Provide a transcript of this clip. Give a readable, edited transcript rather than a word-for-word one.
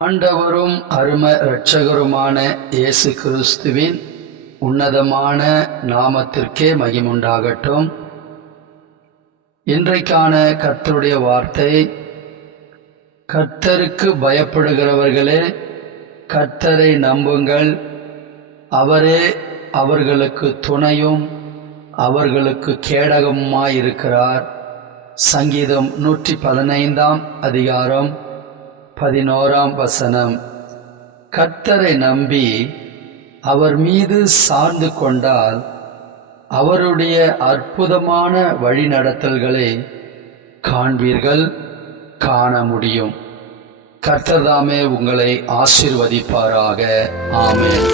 ஆண்டவரும் அருமை இரட்சகருமான இயேசு கிறிஸ்துவின் உன்னதமான நாமத்திற்கே மகிமுண்டாகட்டும். இன்றைக்கான கர்த்தருடைய வார்த்தை, கர்த்தருக்கு பயப்படுகிறவர்களே கர்த்தரை நம்புங்கள், அவரே அவர்களுக்கு துணையும் அவர்களுக்கு கேடகமுமாயிருக்கிறார். சங்கீதம் 115 அதிகாரம் 11 கர்த்தரை நம்பி அவர் மீது சார்ந்து கொண்டால் அவருடைய அற்புதமான வழிநடத்தல்களை காண்பீர்கள், காண முடியும். கர்த்தர் தாமே உங்களை ஆசீர்வதிப்பாராக. ஆமென்.